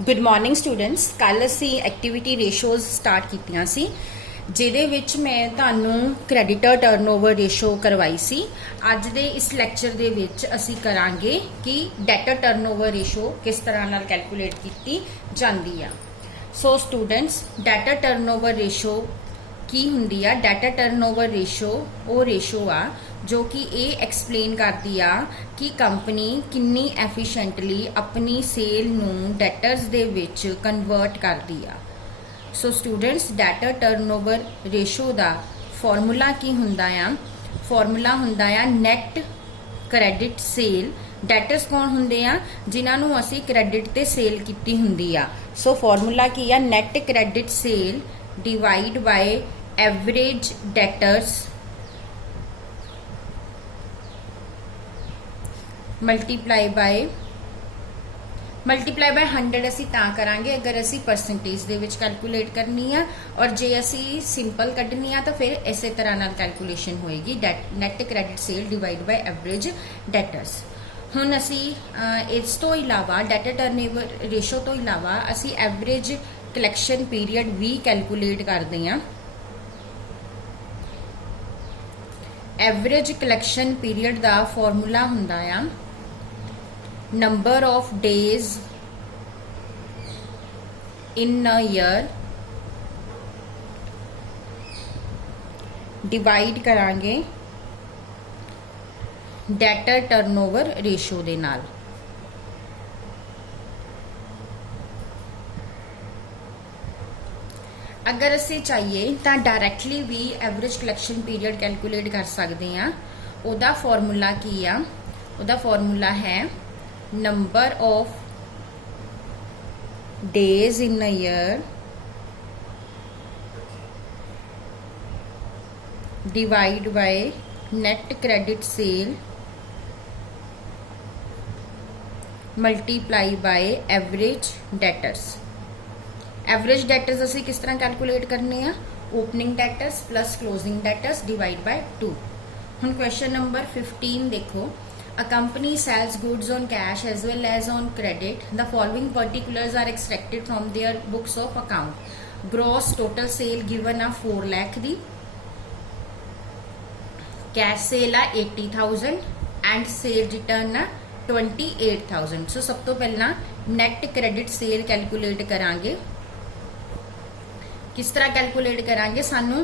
Good morning students. कल असी activity ratios start कीतियां सी जिहदे विच मैं तुहानूं क्रैडिटर टर्नओवर रेशो करवाई सी। अज दे इस लैक्चर दे विच असी करांगे कि डेटर टर्नओवर रेशो किस तरह नाल कैलकुलेट कीती जांदी आ। So students, debtor turnover ratio की हुंदी आ? डेटर टर्नओवर रेशो वो रेशो आ जो कि ये एक्सप्लेन करती आ कि कंपनी किन्नी एफिशिएंटली अपनी सेल नूं डेटर्स दे विच कन्वर्ट करती आ। So students, debtor turnover ratio दा फॉर्मूला की हुंदा आ? फॉर्मूला हुंदा आ नैट क्रैडिट सेल। डेटर्स कौन हुंदे आ? जिन्हां नूं असीं क्रैडिट ते सेल कीती हुंदी आ। सो फॉर्मूला की आ? Net credit sale divide by average debtors multiply by 100 असी तां करांगे अगर असी परसेंटेज दे विच कैलकुलेट करनी है, और जे असी सिंपल कड्ढनी है तो फिर इस तरह नाल कैलकुलेशन होएगी net credit sale divide by average debtors. हुण असी इस तो इलावा डेटर टर्नओवर रेशो तो इलावा असी एवरेज कलैक्शन पीरियड भी कैलकुलेट करते हैं। एवरेज कलैक्शन पीरियड का फॉर्मूला हुंदा आ number of days in a year divide करांगे डेटर टर्नओवर रेशो दे नाल। अगर असी चाहिए तो डायरैक्टली भी एवरेज कलैक्शन पीरियड कैलकुलेट कर सकते हैं। उहदा फॉर्मूला की आ? उहदा फॉर्मूला है number of days in a year divide by net credit sale multiply by average debtors. Average debtors असी किस तरह कैलकुलेट करने हैं? Opening debtors plus closing debtors divide by 2। हुण क्वेश्चन नंबर 15 देखो। A company sells goods on cash as well as on credit. The following particulars are extracted from their books of account. Gross total sale given a 4 lakh the, cash sale uh 80,000 and sale return आ 28,000। सो सब तो पहला net credit sale calculate करांगे। किस तरह calculate करांगे? सानू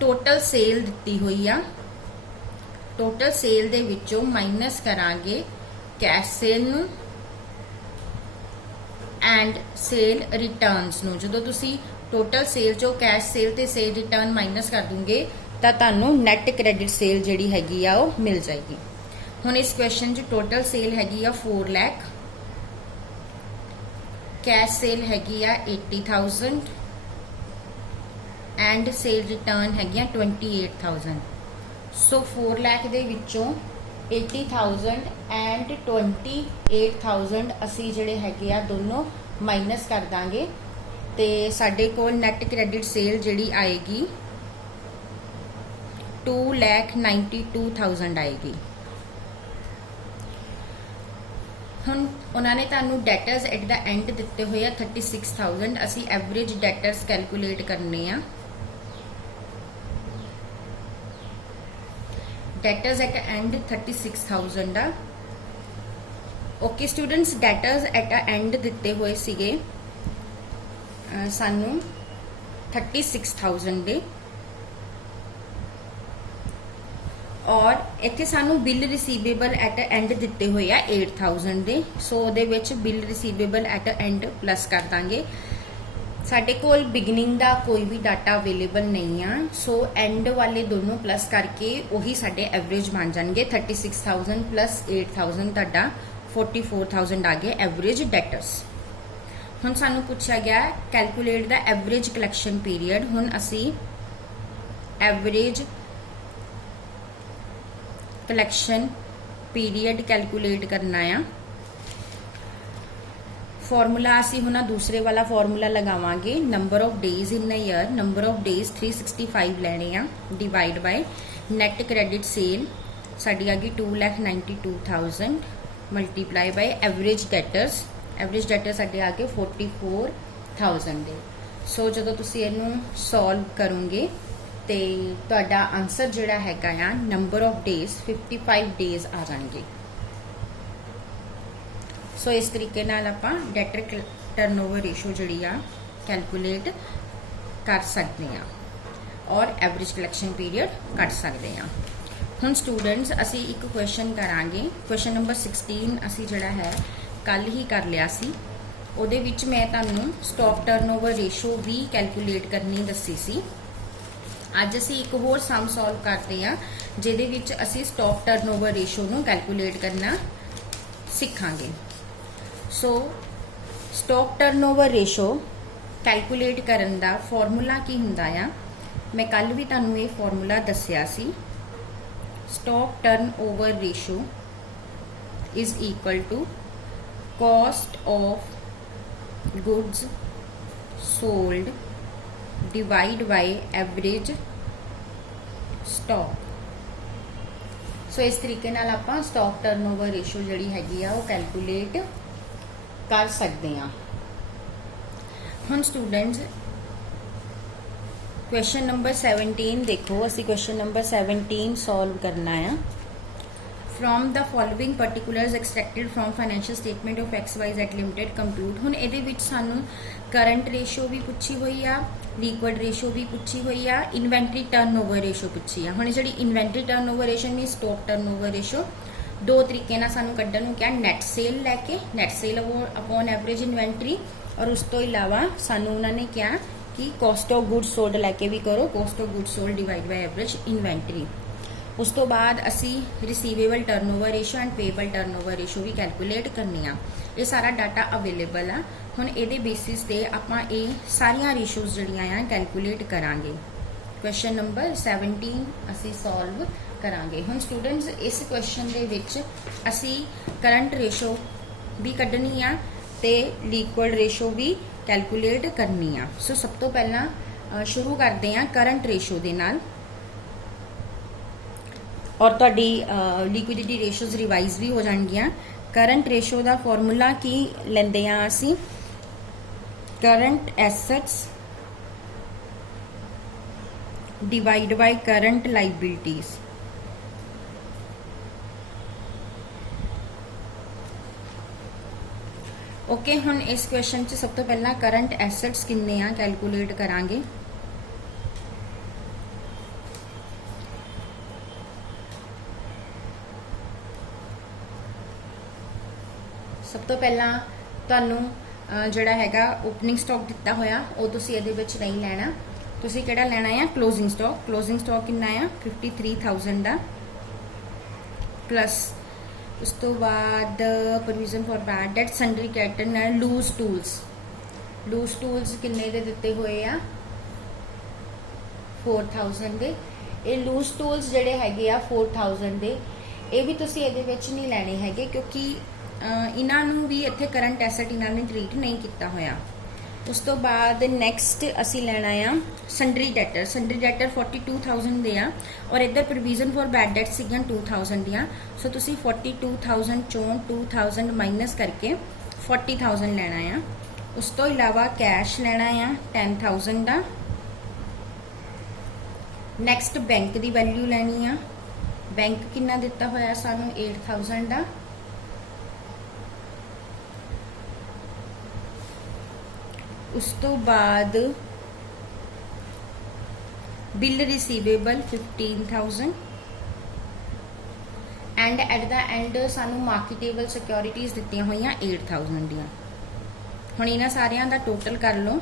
total sale दिती हुई आ, टोटल सेल दे विचों माइनस करांगे कैश सेल नू एंड सेल रिटर्नस नू। जो तुसी टोटल सेल चो कैश सेल ते सेल रिटर्न माइनस कर दूंगे तो तुहानू नैट क्रेडिट सेल जिहड़ी हैगी आ वो मिल जाएगी। हुण इस क्वेश्चन च टोटल सेल हैगी आ 4 लाख, कैश सेल हैगी आ 80,000 एंड सेल रिटर्न हैगी आ 28,000। सो 4 लाख दे विचों 80,000 एंड 28,000 असी जिहड़े हैगे आ दोनों माइनस कर दांगे ते साडे कोल नैट क्रेडिट सेल जिहड़ी आएगी 2,92,000 आएगी। हुण उन्होंने तुहानू डेटर्स एट द एंड दिते हुए आ 36,000। असी एवरेज डेटर्स कैलकुलेट करने आ। डेटर्स एट एंड 36,000 आ। Okay students, debtors at end दिते हुए सीगे सानू 36,000 दे, और इत्थे सानू बिल रिसीवेबल एट एंड दिते हुए आ 8,000 दे। सो उहदे विच bill receivable at end plus कर दांगे। साडे कोल बिगनिंग का कोई भी डाटा अवेलेबल नहीं आ, सो एंड वाले दोनों प्लस करके वही साडे एवरेज बन जाएंगे। 36,000 प्लस 8,000 तुहाडा 44,000 आ गया एवरेज डेटर्स। हुण सानू पूछा गया calculate the average collection period. हुण असी एवरेज कलैक्शन पीरियड कैलकुलेट करना है। फॉर्मूला असी हुण दूसरे वाला फॉर्मूला लगावांगे number of days in a year. Number of days 365 लेने आ divide by net credit sale साडी आ गई 2,92,000 multiply by average debtors average debtor साडे आ गए 44,000 दे। सो जो तुसी इहनूं सॉल्व करोगे तो तुहाडा आंसर जिहड़ा हैगा आ नंबर ऑफ डेज 55 डेज आ जाएंगे। सो इस तरीके नाल आपां डेटर टर्नओवर रेशो जिहड़ी आ कैलकुलेट कर सकते हैं और एवरेज कलैक्शन पीरियड कट सकते हैं। हुण स्टूडेंट्स असी एक क्वेश्चन करांगे, क्वेश्चन नंबर 16 असी जिहड़ा है कल ही कर लिया सी। उहदे विच मैं तुहानूं स्टॉक टर्नओवर रेशो भी कैलकुलेट करनी दसी सी। अज असी एक होर सम सॉल्व करते हैं जिहदे विच असी स्टॉक टर्नओवर रेशो नूं कैलकुलेट करना सिखांगे। So stock turnover ratio calculate करन दा फॉर्मूला की हुंदा आ, मैं कल भी तुहानूं ये फॉर्मूला दस्सिया सी। Stock turnover ratio is equal to cost of goods sold divide by average stock. So इस तरीके नाल आपां स्टॉक टर्नओवर रेशो जिहड़ी हैगी आ वो कैलकुलेट कर सकते हैं। हम स्टूडेंट्स क्वेश्चन नंबर 17 देखो, असी क्वेश्चन नंबर 17 सॉल्व करना है। From the following particulars extracted from financial statement of XYZ limited compute. हुण इहदे विच सानू करंट रेशो भी पूछी हुई आ, लिक्विड रेशो भी पूछी हुई आ, इन्वेंटरी टर्नओवर रेशो पूछी आ। हुण जिहड़ी inventory turnover ratio mean stock turnover ratio दो तरीके नाल सानू कड्ढण नूं क्या, नैट सेल लैके net sale upon average inventory, और उस तो इलावा सानू उन्होंने क्या कि कॉस्ट ऑफ गुड्स सोल्ड लैके भी करो, cost of goods sold divide by average inventory. उस तो बाद असी receivable turnover ratio and payable turnover ratio भी कैलकुलेट करनी आ। ये सारा डाटा अवेलेबल आ। हुण इहदे बेसिस ते आपां ये सारियां रेशोज जिहड़ियां आ कैलकुलेट करांगे। क्वेश्चन नंबर 17 असी सॉल्व करांगे। हुण स्टूडेंट्स इस क्वेश्चन दे विच असी करंट रेशो भी कड्ढनी आ ते लिक्विड रेशो भी कैलकुलेट करनी आ। सो सब तो पहला शुरू करते हैं करंट रेशो दे नाल, और तुहाडी लिक्विडिटी रेशोज रिवाइज भी हो जाणगियां। करंट रेशो दा फॉर्मूला की लैंदे आ असी, current assets divide by current liabilities. Okay हुण इस क्वेश्चन च सब तो पहला करंट एसेट्स किन्ने आ कैलकुलेट करांगे। सब तो पहला तुहानूं जिहड़ा हैगा ओपनिंग स्टॉक दिता होया वो तुसीं इहदे विच नहीं लैना, तुसीं किहड़ा लैना है क्लोजिंग स्टॉक। क्लोजिंग स्टॉक कितना आ 53,000 दा, प्लस उस तो बाद provision for bad debt sundry कैटन and loose tools. Loose tools किन्ने दे दिते हुए आ 4,000 दे। ये लूज टूल्स जिहड़े हैगे आ 4,000 दे, ये भी तुसीं इहदे विच नहीं लैणे हैगे क्योंकि इन्हां नूं भी इत्थे करंट एसेट इन्हां ने ट्रीट नहीं किया होया। उस तो बाद नैक्सट असी लैना आ सन्ड्री डेटर। सन्ड्री डेटर 42,000 दे आ और इधर प्रोविजन फॉर बैड डेट सीगियां 2,000 दियां। सो तुसी 42,000 चों 2,000 माइनस करके 40,000 लैना आ। उस तो इलावा कैश लैना आ 10,000 दा। नैक्सट बैंक की वैल्यू लैनी आ। बैंक किन्ना दिता होया सानू 8,000 दा। उस तो बाद bill receivable 15,000 and at the end सानू मार्केटेबल सिक्योरिटीज दित्तियां होईयां 8,000 दियां। हुण इन्हां सारियां दा टोटल कर लो।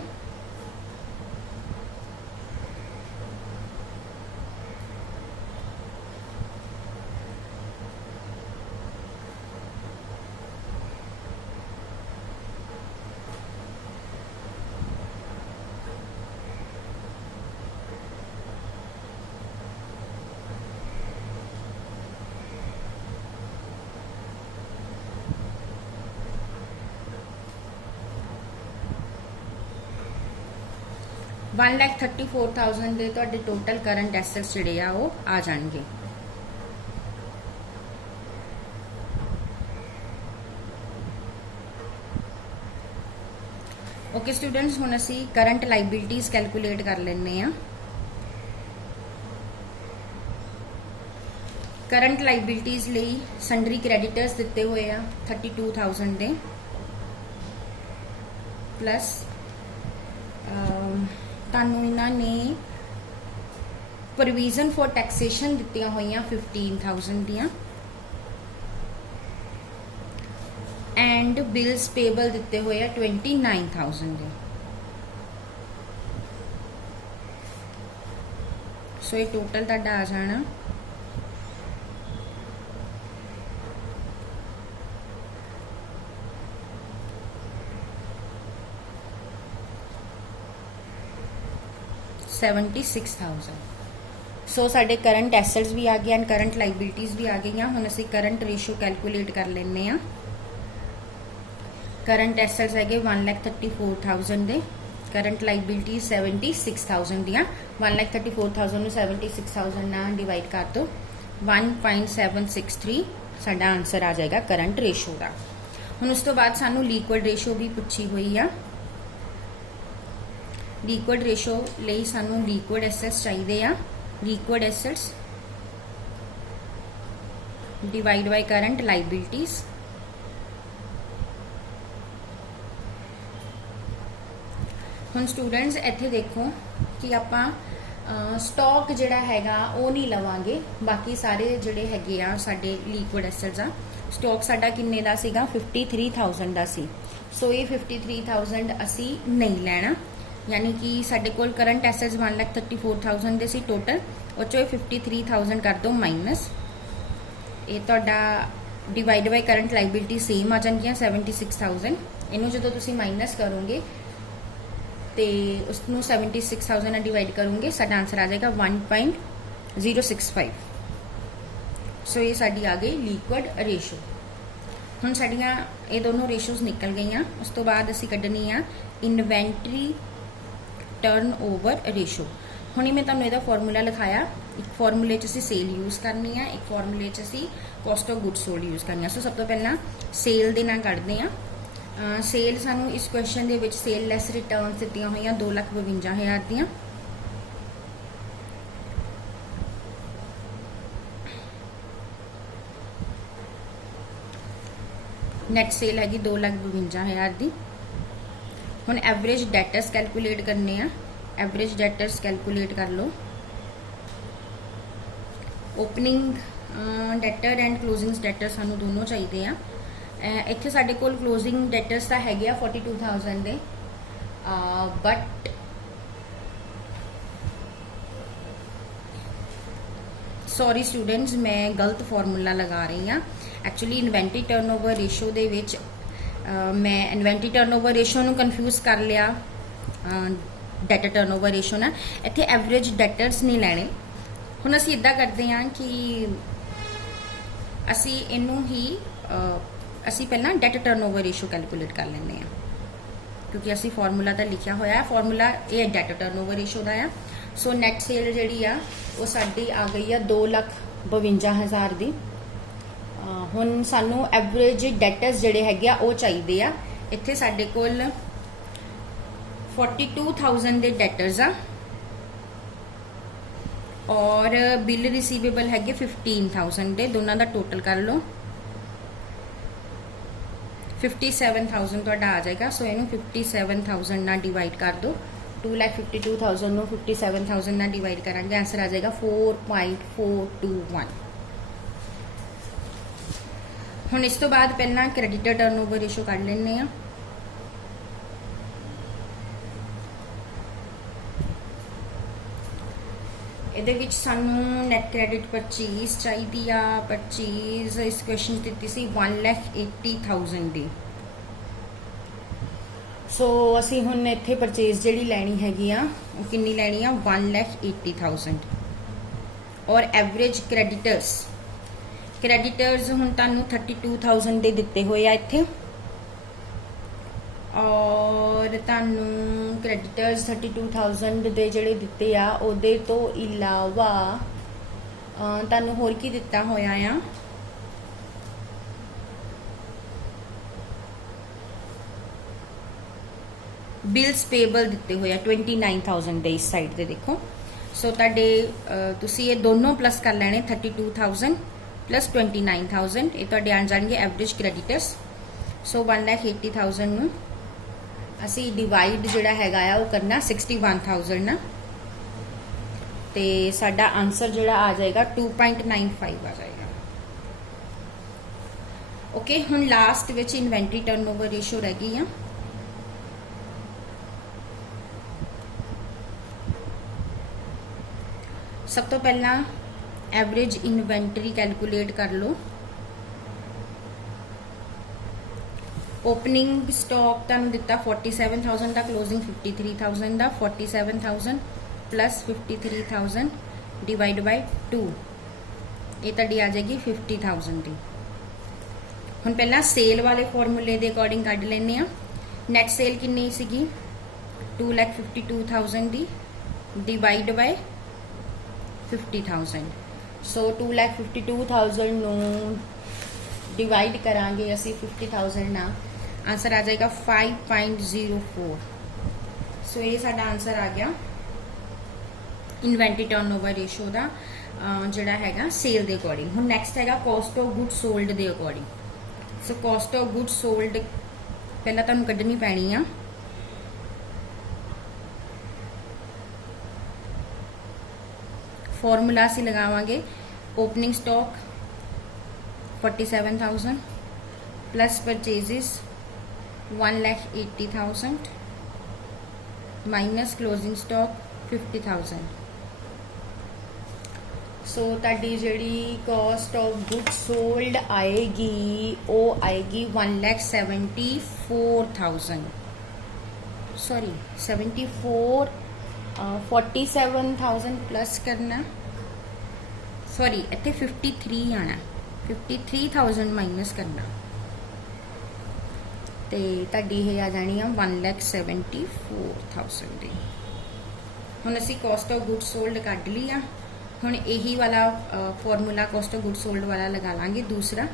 $1,34,000 ਦੇ ਤੁਹਾਡੇ ਟੋਟਲ ਕਰੰਟ ਐਸੈਟਸ ਜਿਹੜੇ ਆ ਉਹ ਆ ਜਾਣਗੇ। ओके स्टूडेंट्स, हुण असी करंट लाइबिलिटीज़ कैलकुलेट कर लैने आ। करंट लाइबिलिटीज़ ਲਈ संडरी क्रेडिटर्स दिते हुए आ 32,000 ਦੇ प्लस ਤੁਹਾਨੂੰ ਇਹਨਾਂ ਨੇ प्रोविजन फॉर टैक्सेशन दित्तियां होईयां 15,000 दियां एंड बिल्स पेबल दिते हुए आ 29,000 दे। सो ये टोटल तुहाडा आ जाना 76,000। सो साडे करंट एसेट्स भी आ गए एंड करंट लाइबिलिटीज़ भी आ गई। हुण असीं करंट रेशो कैलकुलेट कर लैने आ। करंट एसेट्स है 1,34,000 दे, करंट लाइबिलिटीज़ 76,000 दियां। 1,34,000 नूं 76,000 नाल डिवाइड कर दो 1.763 साडा आंसर आ जाएगा करंट रेशो का। हुण उस तो बाद सानू लिक्विड रेशो भी पुछी हुई आ। लिक्विड रेशो ਲਈ सानू लिक्विड एसेट्स चाहिए आ। Liquid assets divide by current liabilities. हुण स्टूडेंट्स इत्थे देखो कि आपां स्टॉक जिहड़ा हैगा वो नहीं लवांगे, बाकी सारे जिहड़े हैगे आ साडे लिक्विड एसेट्स आ। स्टॉक साडा किन्ने दा सीगा 53,000 दा सी। सो ये 53,000 असी नहीं लैना, यानी कि साडे कोल करंट एसेट्स 1,34,000 दे सी टोटल, और चो 53,000 कर दो माइनस। ये तुहाडा divide by current liability same आ जाएगी 76,000। इनू जो तुसी माइनस करोगे तो उसनू 76,000 डिवाइड करोगे, साडा आंसर आ जाएगा 1.065। सो ये साडी आ गई लिक्विड रेशो। हुण साडियां ये दोनों रेशोज निकल गई। उस तो बाद असी कड्ढनी आ इन्वेंटरी टर्न ओवर रेशो। हुणे मैं तुहानूं इहदा फॉर्मूला लिखाया। एक फॉर्मूले च असीं सेल यूज़ करनी है, एक फॉर्मूले च असीं cost of goods sold use करनी है। सो सब तो पहला सेल दे नाल कढदे आ। सेल सानूं इस क्वेश्चन दे विच सेल लैस रिटर्नस दित्तियां होईयां 2,52,000 दियां। नैट सेल हैगी 2,52,000 दी। हुण एवरेज डेटर्स कैलकुलेट करने आ। एवरेज डेटर्स कैलकुलेट कर लो। Opening debtor and closing debtor सानू दोनों चाहिए आ। इत्थे साडे कोल क्लोजिंग डेटर्स तां हैगे आ 42,000 दे, बट सॉरी स्टूडेंट्स मैं गलत फॉर्मूला लगा रही हाँ। एक्चुअली इन्वेंटरी टर्नओवर रेशो दे विच मैं इन्वेंटरी टर्नओवर रेशो नूं कन्फ्यूज़ कर लिया डेटर टर्नओवर रेशो ना। इत्थे एवरेज डेटर्स नहीं लैणे। हुण असीं इदां करदे हां कि असीं इनू ही असीं पहलां डेटर टर्नओवर रेशो कैलकुलेट कर लैंदे हां, क्योंकि असीं फॉर्मूला तां लिखिया होया है। फॉर्मूला ये डेटर टर्नओवर रेशो दा आ। सो नैट सेल जिहड़ी आ वो साडी आ गई आ 2,52,000 दी। हुण सानू एवरेज डेटर्स जिहड़े हैगे आ वो चाहिए आ। इत्थे साडे कोल 42,000 दे डेटर्स आ और बिल रिसीवेबल है 15,000 दे। दोनों का टोटल कर लो 57,000 तुहाडा आ जाएगा। सो इनू 57,000 ना डिवाइड कर दो। 2,52,000 नू 57,000 ना डिवाइड करांगे, आंसर आ जाएगा 4.421। हुण इस तो बाद पहला क्रेडिटर टर्नओवर रेशो कढ लैंदे आ। ਇਹਦੇ ਵਿੱਚ ਸਾਨੂੰ ਨੈਟ ਕ੍ਰੈਡਿਟ ਪਰਚੇਜ਼ ਚਾਹੀਦੀ ਆ। ਪਰਚੇਜ਼ ਇਸ ਕੁਐਸਚਨ ਦਿੱਤੀ ਸੀ 1,80,000 ਦੀ। ਸੋ ਅਸੀਂ ਹੁਣ ਇੱਥੇ ਪਰਚੇਜ਼ ਜਿਹੜੀ ਲੈਣੀ ਹੈਗੀ ਆ ਉਹ ਕਿੰਨੀ ਲੈਣੀ ਆ 1,80,000। ਔਰ ਐਵਰੇਜ ਕ੍ਰੈਡਿਟਰਸ ਹੁਣ ਤੁਹਾਨੂੰ 32,000 ਦੇ ਦਿੱਤੇ ਹੋਏ ਆ ਇੱਥੇ, और तुहानू क्रेडिटर्स 32,000 दे जिहड़े दिते आ उहदे तो इलावा तुहानू होर की दिता होया आ ਬਿਲਸ ਪੇਬਲ ਦਿੱਤੇ ਹੋਏ ਆ 29000 ਦੇ ਇਸ ਸਾਈਡ ਤੇ ਦੇਖੋ। ਸੋ ਤੁਹਾਡੇ ਤੁਸੀਂ ਇਹ ਦੋਨੋਂ ਪਲੱਸ ਕਰ ਲੈਣੇ 32000 ਪਲੱਸ 29000 ਇਹ ਤੁਹਾਡੇ ਆ ਜਾਣਗੇ ਐਵਰੇਜ ਕ੍ਰੈਡੀਟਰਸ। ਸੋ 1,80,000 ਨੂੰ ਅਸੀਂ ਡਿਵਾਈਡ ਜਿਹੜਾ ਹੈਗਾ ਆ ਉਹ ਕਰਨਾ 61,000 ਨਾਲ ਤੇ ਸਾਡਾ ਆਨਸਰ ਜਿਹੜਾ ਆ ਜਾਏਗਾ 2.95 ਆ ਜਾਏਗਾ। ਓਕੇ, ਹੁਣ ਲਾਸਟ ਵਿੱਚ ਇਨਵੈਂਟਰੀ ਟਰਨਓਵਰ ਰੇਸ਼ੋ ਰਹਿ ਗਈ ਆ। ਸਭ ਤੋਂ ਪਹਿਲਾਂ ਐਵਰੇਜ ਇਨਵੈਂਟਰੀ ਕੈਲਕੂਲੇਟ ਕਰ ਲਓ। ਓਪਨਿੰਗ ਸਟਾਕ ਤੁਹਾਨੂੰ ਦਿੱਤਾ 47,000 ਦਾ, ਕਲੋਜ਼ਿੰਗ 53,000 ਦਾ। 47,000 प्लस 53,000 डिवाइड बाय 2 ये ਤੁਹਾਡੀ ਆ ਜਾਏਗੀ 50,000 ਦੀ। ਹੁਣ ਪਹਿਲਾਂ ਸੇਲ ਵਾਲੇ ਫਾਰਮੂਲੇ ਦੇ ਅਕੋਰਡਿੰਗ ਕੱਢ ਲੈਨੇ ਆ। ਨੈਟ ਸੇਲ ਕਿੰਨੀ ਸੀਗੀ 2,52,000 ਦੀ डिवाइड बाय 50,000। ਸੋ 2,52,000 ਨੂੰ डिवाइड करांगे ਅਸੀਂ 50,000 ਨਾਲ, आंसर आ जाएगा 5.04। सो ये साडा आंसर आ गया इन्वेंटरी टर्नओवर रेशो का जिहड़ा हैगा सेल के अकॉर्डिंग। हुण नैक्सट हैगा कॉस्ट ऑफ गुड्स सोल्ड के according. So cost of goods sold पहला तुहानूं कड्ढनी पैनी आ। फॉर्मूला असीं लगावांगे opening stock 47,000 plus purchases 1,80,000 minus closing stock 50,000। So तुहाडी जिहड़ी कॉस्ट ऑफ गुड्स सोल्ड आएगी वो आएगी 1,74,000 सॉरी 47,000 प्लस करना, सॉरी इत्थे 53 आना, 53,000 माइनस करना ते तुहाडी ये आ जानी है 1,74,000 दी। हुण असीं कॉस्ट ऑफ गुड्स सोल्ड कढ ली आ। हुण यही वाला formula cost of goods sold वाला लगा लांगे दूसरा।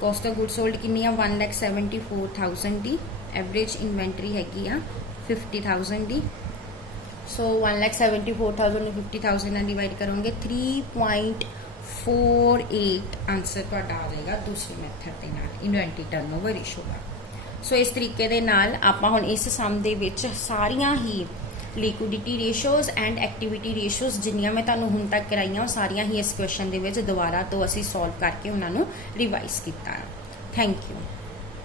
कॉस्ट ऑफ गुड्स सोल्ड कितनी है 1,74,000 दी। एवरेज इन्वेंटरी हैगी आ 50,000 दी। सो 1,74,000 ਨੂੰ 50,000 ਨਾਲ डिवाइड करोगे 3.48 आंसर तुहाडा आ जाएगा दूसरे मैथड ਦੇ ਨਾਲ इन्वेंटरी टर्नओवर रेशो ਦਾ। सो इस तरीके ਦੇ ਨਾਲ ਆਪਾਂ ਹੁਣ ਇਸ ਸਮ ਦੇ ਵਿੱਚ ਸਾਰੀਆਂ ਹੀ ਲਿਕੁਇਡਿਟੀ ਰੇਸ਼ੋਜ਼ ਐਂਡ ਐਕਟੀਵਿਟੀ ਰੇਸ਼ੋਜ਼ ਜਿੰਨੀਆਂ ਮੈਂ ਤੁਹਾਨੂੰ ਹੁਣ ਤੱਕ ਕਰਾਈਆਂ ਉਹ ਸਾਰੀਆਂ ਹੀ ਇਸ ਕੁਐਸਚਨ ਦੇ ਵਿੱਚ ਦੁਬਾਰਾ ਤੋਂ ਅਸੀਂ ਸੋਲਵ ਕਰਕੇ ਉਹਨਾਂ ਨੂੰ ਰਿਵਾਈਜ਼ ਕੀਤਾ। Thank you.